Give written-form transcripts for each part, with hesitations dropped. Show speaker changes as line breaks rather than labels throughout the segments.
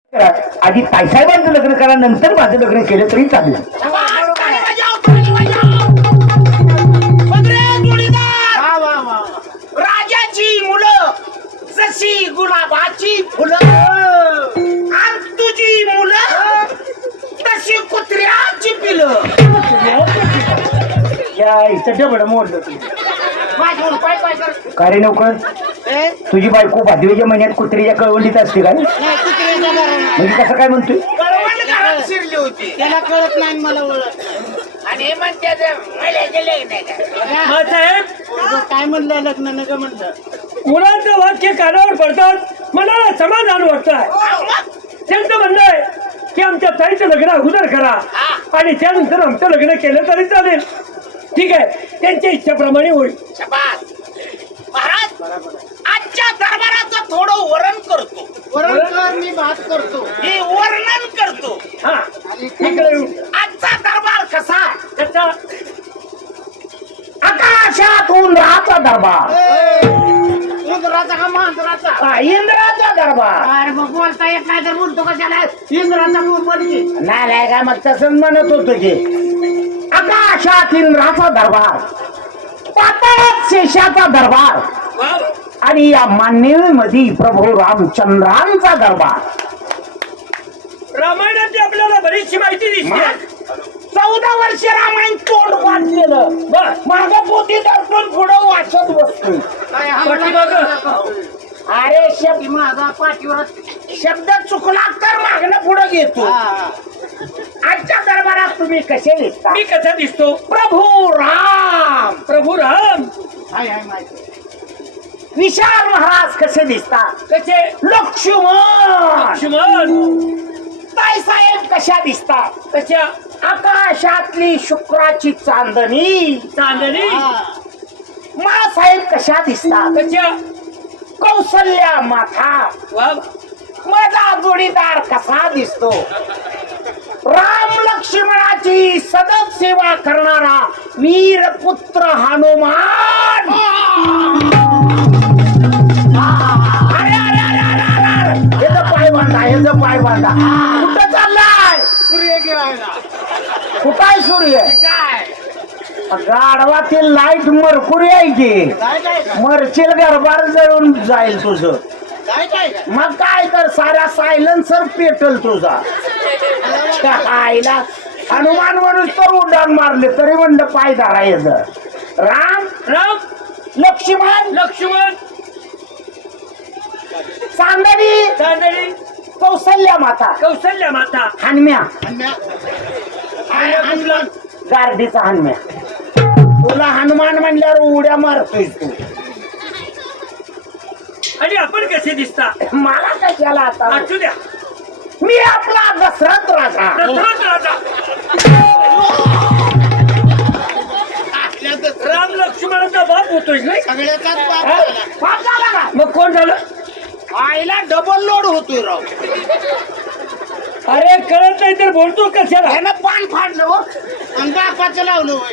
आधी ताईसाहेबांचं लग्न करा, नंतर माझं लग्न केलं तरी चालेल.
राजाची मुलं जशी गुलाबाची फुलं आणि तुझी मुलं तशी कुत्र्याची पिलं.
या इथं डबड मोडलं तुम्ही.
माझ्यावर पाय पाय कर.
का रे नोकर, तुझी बायको भादवीच्या महिन्यात कुत्रीच्या कळवंडीत असते काय? म्हणजे कसं काय म्हणतोय?
कळवंड घरात शिरली होती,
त्याला कळत नाही मला ओळख.
आणि हे म्हणते मला गेले नाही का
साहेब
काय म्हणलं लग्न नग म्हणलं.
मुलांचं वाक्य कानावर पडतात, मनाला समाधान वाटतंय. त्यांचं म्हणणं आहे की आमच्या ताईचं लग्न अगोदर करा आणि त्यानंतर आमचं लग्न केलं तरी चालेल. ठीक आहे, त्यांच्या इच्छेप्रमाणे होईल.
शबास. महाराज आजच्या दरबाराचं थोडं वरण करतो,
वरण कर, मी भात करतो.
हे वर्णन करतो.
हा, इकडे येऊ.
आजचा दरबार कसा आहे?
त्याचा
आकाशात उंदराचा दरबार,
इंद्राचा का मांजराचा?
हा, इंद्राचा दरबार.
अरे मग बोलता येत नाही तर बोलतो कशाला? इंद्राचा बोलली.
नाही का, मग तसंच म्हणत होतो की आकाशात इंद्राचा दरबार, पाताळात शेषाचा दरबार आणि या मान्यवेमध्ये प्रभू रामचंद्रांचा दरबार.
रामायणाची आपल्याला बरीचशी माहिती दिसते.
14 वर्ष रामायण तोंड वाचलेलं,
बर,
माझं पोती दर्पण पुढं वाचत बसतोय. अरे शब्द
माझा पाठीवर
शब्द चुकला तर मागणं पुढं घेतो. आजच्या दरबारात तुम्ही कसे दिसता?
मी कसा दिसतो?
प्रभू राम,
प्रभू राम.
हाय हाय माहिती.
विशाल महाराज कसे दिसतात?
कसे?
लक्ष्मण,
लक्ष्मण.
ताईसाहेब कशा दिसतात?
कशा?
आकाशातली शुक्राची चांदणी.
चांदणी.
मासाहेब कशा दिसतात?
कशा?
कौसल्या माथा.
वा,
माझा जोडीदार कसा दिसतो? राम लक्ष्मणाची सतत सेवा करणारा वीर पुत्र हनुमान. अरे अरे अरे अरे अरे, ह्याचं पाय बांधा, ह्याचं पाय बांधा. कुठं चाललाय?
सूर्य गिळायला.
कुठं आहे सूर्य?
काय
गाढवातील लाईट मरकुरी आहे की,
काय काय काय
मरशील गरबार जळून जाईल तुझं.
काय काय काय
मग काय तर सारा सायलेन्सर पेटल तुझा. आईला हनुमान म्हणून तर उड्डाण मारले तरी म्हणलं पाय धरायचं. राम
राम,
लक्ष्मण,
लक्ष्मण,
चांदणी,
चांदणी,
कौसल्या माता,
कौसल्या माता.
हनम्या,
आणि
गार्डीचा हनम्या. तुला हनुमान म्हणल्यावर उड्या मारतोय तू.
आणि आपण कसे दिसता?
मला कशाला आता?
आठवू द्या.
मी आपला दशरथ राजा.
दशरथ राजा. राम लक्ष्मणाचा बाप होतोय नाही?
सगळ्याचाच बाप
हा?
झाला.
पाच झाला का?
मग कोण झालं?
आईला डबल लोड होतोय राव.
अरे कळत नाही तर बोलतो कशाला?
ह्यानं पान फाडलं हो.
आणि बापाचं लावलं होय.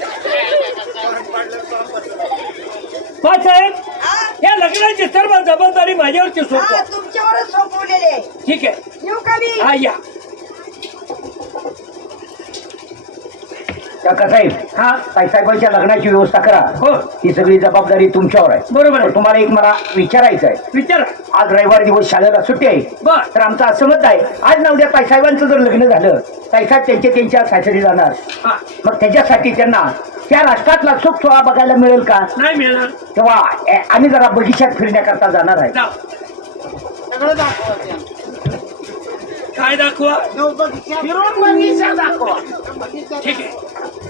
साहेब, या लग्नाची सर्व जबाबदारी माझ्यावरती सोपवा.
तुमच्यावरच सोपवलेले आहे.
ठीक आहे,
येऊ का मी?
हा या.
साहेब,
हा,
ताईसाहेबांच्या लग्नाची व्यवस्था करा.
हो,
ही सगळी जबाबदारी तुमच्यावर आहे.
बरोबर आहे.
पण तुम्हाला एक मला विचारायचं आहे.
विचारा.
आज रविवार दिवस शाळेला सुट्टी आहे.
बर.
तर आमचं असं मत आहे, आज ना उद्या ताईसाहेबांचं जर लग्न झालं, ताईसाहेब त्यांच्या सासरी जाणार.
हा,
मग त्याच्यासाठी त्यांना त्या राष्ट्रातला सुख सोहळा बघायला मिळेल का?
नाही मिळणार.
तेव्हा आम्ही जरा बगीचात फिरण्याकरता जाणार आहे.
जा.
सगळं दाखवा ते.
काय दाखवा?
देव बगीचा.
फिरून बगीचा दाखवा.
बगीचा.
ठीक आहे.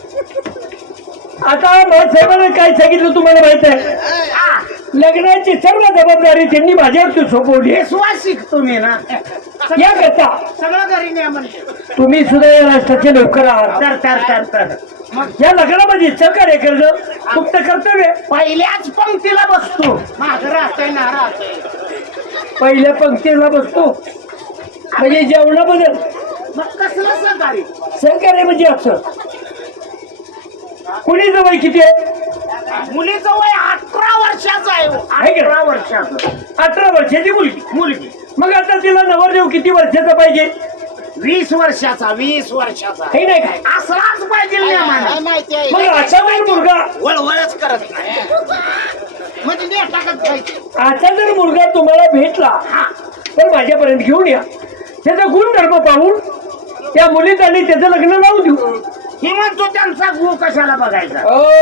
आता साहेबांना काय सांगितलं तुम्हाला माहित आहे?
हा,
लग्नाची सर्व जबाबदारी त्यांनी माझ्यावरती सोपवली.
विश्वासिक तुम्ही ना.
या करता
सगळं घरी न्या म्हणते.
तुम्ही सुद्धा या राष्ट्राचे नोकर आहात.
तर
या लग्नामध्ये सहकार्य करणं तुमचं कर्तव्य आहे.
पहिल्याच पंक्तीला बसतो.
माझं राहतंय ना राहतंय.
पहिल्या पंक्तीला बसतो म्हणजे जेवणाबद्दल
मग कसलं सहकार्य?
सहकार्य म्हणजे असं. कुणीचं वय किती आहे?
मुलीचं वय 18 वर्षाचं आहे.
आहे का?
18 वर्षाचं.
18 वर्षाची मुलगी.
मुलगी
मग आता तिला नवरदेव किती वर्षाचा पाहिजे
20 वर्षाचा 20 वर्षाचा
हे नाही काय
असलाच पाहिजे नियमानं.
माहिती आहे
मग असा जर मुलगा
वळवळच करत नाही.
म्हणजे नाही टाकत पाहिजे
असा जर मुलगा तुम्हाला भेटला तर माझ्यापर्यंत घेऊन या त्याचा गुणधर्म पाहून त्या मुलीत आणि त्याचं लग्न लावून देऊ
ही म्हणतो त्यांचा गु कशाला बघायचा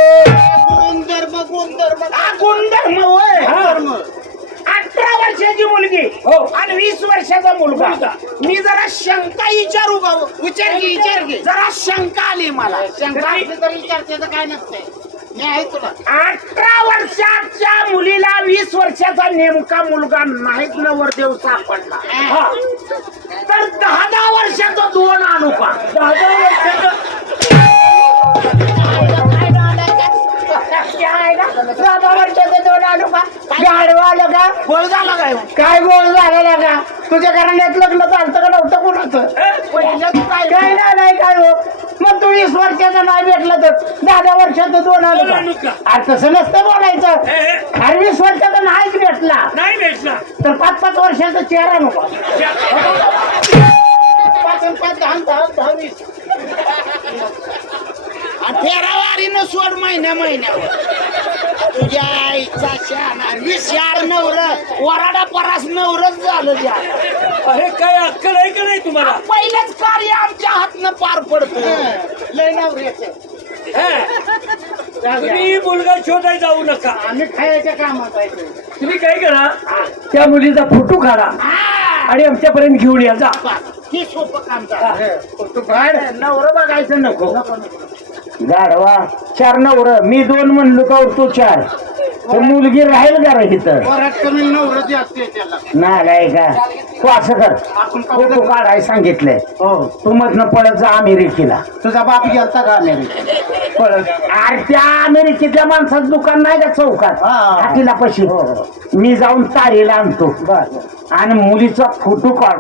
गुणधर्म
हा गुणधर्म होय
हा.
18 वर्षाची मुलगी
हो.
आणि 20 वर्षाचा मुलगा मी जरा शंका विचारू का
विचार घे
जरा शंका आली मला
शंका असली तरी विचारते काय नसतंय मी आहे तुला
18 वर्षाच्या मुलीला 20 वर्षाचा नेमका मुलगा नाहीत नवरदेव सापडला
हा
तर 10 वर्षाचा 2 आणू का
10 वर्षाचं
10 वर्षाचा 2 आणू का गाडवा आलं का
गोळ झाला काय
काय गोळ झालेला का तुझ्या घराण्यात लग्न चालतं का नव्हतं कोणाचं काय नाही काय हो मग तू 20 वर्षाचा नाही भेटला तर 10 वर्षाचं 2 आलं का अरे तसं नसतं बोलायचं अरे 20 वर्षाचा नाहीच भेटला
नाही भेटला
तर 5-5 वर्षाचा 4 आणू का
5 10 20
फेरावारीनं सोड महिन्यावर तुझ्या आईचा शहाणा 20 नवर वराडा परास नवरच झालं ज्या
अरे काय अक्कल आहे का नाही तुम्हाला
पहिलंच कार्य आमच्या हातनं पार पडतं.
लय नवऱ्याचं
तुम्ही मुलगा शोधायला जाऊ नका
आम्ही खायच्या कामात आहे ते.
तुम्ही काय करा त्या मुलीचा फोटो काढा आणि आमच्यापर्यंत घेऊन या जा
ही सोपं काम झालं.
तू गाड नवर बघायचं नको गाडवा 4 नवर मी 2 म्हणलो का तू 4 तर मुलगी राहील का रे इथं
वरात कमी नवरं जे असते त्याला
नाही का तू असं कर फोटो काढाय सांगितलंय तू मधनं पळत जा अमेरिकेला
तुझा बाप गेलता का अमेरिकेत
पळत अरे त्या अमेरिकेतल्या माणसाचं दुकान नाही का चौकात हातीला पशी मी जाऊन तारीला आणतो आणि मुलीचा फोटो काढ